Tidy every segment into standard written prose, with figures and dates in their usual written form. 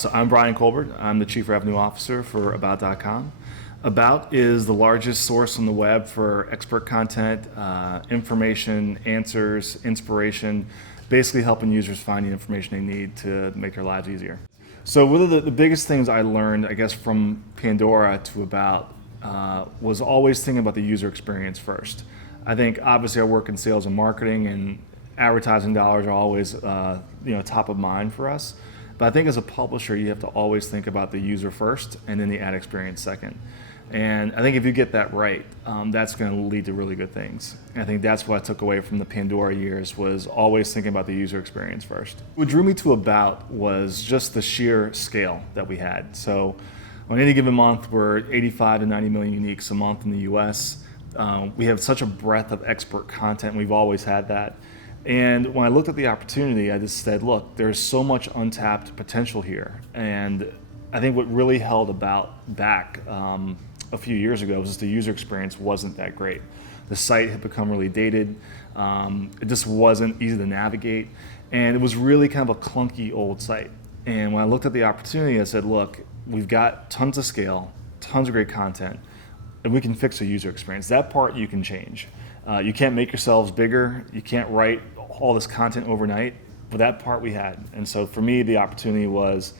So I'm Brian Colbert. I'm the Chief Revenue Officer for About.com. About is the largest source on the web for expert content, information, answers, inspiration, basically helping users find the information they need to make their lives easier. So one of the biggest things I learned, I guess, from Pandora to About was always thinking about the user experience first. I think obviously I work in sales and marketing, and advertising dollars are always top of mind for us. But I think as a publisher, you have to always think about the user first and then the ad experience second. And I think if you get that right, that's going to lead to really good things. And I think that's what I took away from the Pandora years, was always thinking about the user experience first. What drew me to About was just the sheer scale that we had. So on any given month, we're 85 to 90 million uniques a month in the US. We have such a breadth of expert content. We've always had that. And when I looked at the opportunity, I just said, look, there's so much untapped potential here. And I think what really held About back a few years ago was just the user experience wasn't that great. The site had become really dated. It just wasn't easy to navigate. And it was really kind of a clunky old site. And when I looked at the opportunity, I said, look, we've got tons of scale, tons of great content, and we can fix the user experience. That part you can change. You can't make yourselves bigger. You can't write all this content overnight, but that part we had. And so for me, the opportunity was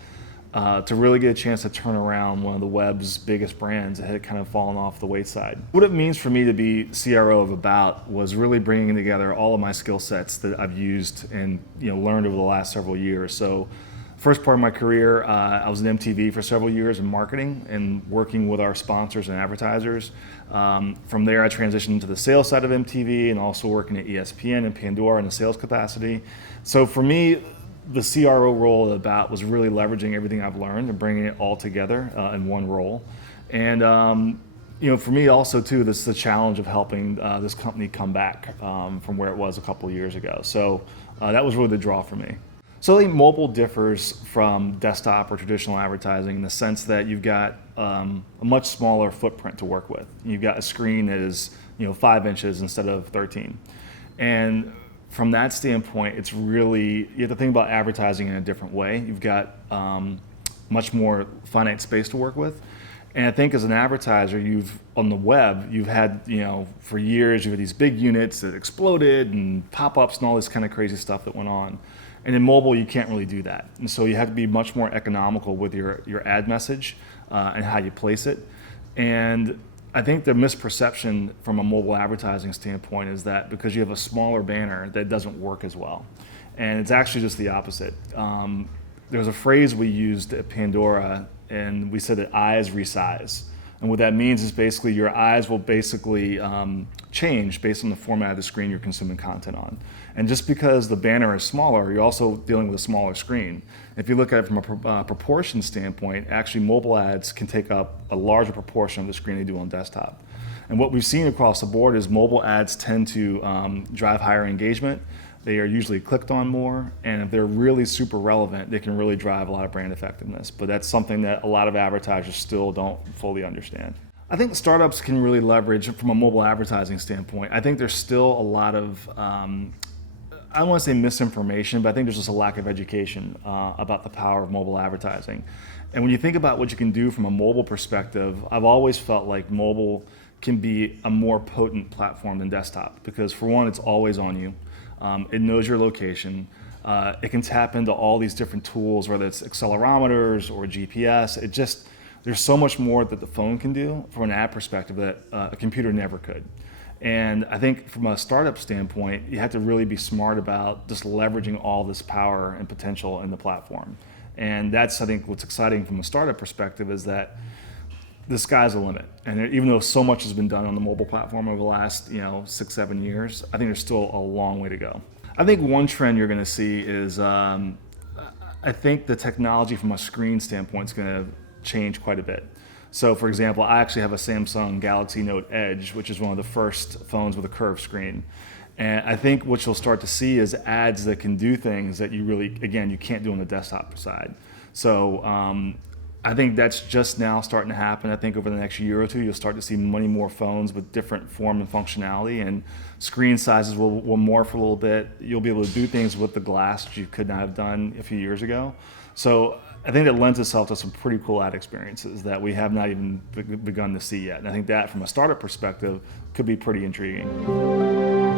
to really get a chance to turn around one of the web's biggest brands that had kind of fallen off the wayside. What it means for me to be CRO of About was really bringing together all of my skill sets that I've used and learned over the last several years. So first part of my career, I was in MTV for several years in marketing and working with our sponsors and advertisers. From there, I transitioned to the sales side of MTV and also working at ESPN and Pandora in a sales capacity. So for me, the CRO role at About was really leveraging everything I've learned and bringing it all together in one role. And for me also too, this is the challenge of helping this company come back from where it was a couple of years ago. So that was really the draw for me. So I think mobile differs from desktop or traditional advertising in the sense that you've got a much smaller footprint to work with. You've got a screen that is 5 inches instead of 13. And from that standpoint, it's really, you have to think about advertising in a different way. You've got much more finite space to work with. And I think as an advertiser, on the web, you've had, for years, you had these big units that exploded and pop-ups and all this kind of crazy stuff that went on. And in mobile, you can't really do that. And so you have to be much more economical with your ad message and how you place it. And I think the misperception from a mobile advertising standpoint is that because you have a smaller banner, that doesn't work as well. And it's actually just the opposite. There's a phrase we used at Pandora, and we said that eyes resize. And what that means is basically your eyes will basically change based on the format of the screen you're consuming content on. And just because the banner is smaller, you're also dealing with a smaller screen. If you look at it from a proportion standpoint, actually mobile ads can take up a larger proportion of the screen they do on desktop. And what we've seen across the board is mobile ads tend to drive higher engagement. They are usually clicked on more, and if they're really super relevant, they can really drive a lot of brand effectiveness. But that's something that a lot of advertisers still don't fully understand. I think startups can really leverage from a mobile advertising standpoint. I think there's still a lot of, I don't want to say misinformation, but I think there's just a lack of education about the power of mobile advertising. And when you think about what you can do from a mobile perspective, I've always felt like mobile can be a more potent platform than desktop, because for one, it's always on you. It knows your location. It can tap into all these different tools, whether it's accelerometers or GPS. There's so much more that the phone can do from an ad perspective that a computer never could. And I think from a startup standpoint, you have to really be smart about just leveraging all this power and potential in the platform. And that's, I think, what's exciting from a startup perspective is that the sky's the limit. And even though so much has been done on the mobile platform over the last 6-7 years, I think there's still a long way to go. I think one trend you're going to see is I think the technology from a screen standpoint is going to change quite a bit. So for example, I actually have a Samsung Galaxy Note Edge, which is one of the first phones with a curved screen. And I think what you'll start to see is ads that can do things that you can't do on the desktop side. So I think that's just now starting to happen. I think over the next year or two, you'll start to see many more phones with different form and functionality, and screen sizes will morph a little bit. You'll be able to do things with the glass that you could not have done a few years ago. So I think that lends itself to some pretty cool ad experiences that we have not even begun to see yet. And I think that from a startup perspective could be pretty intriguing.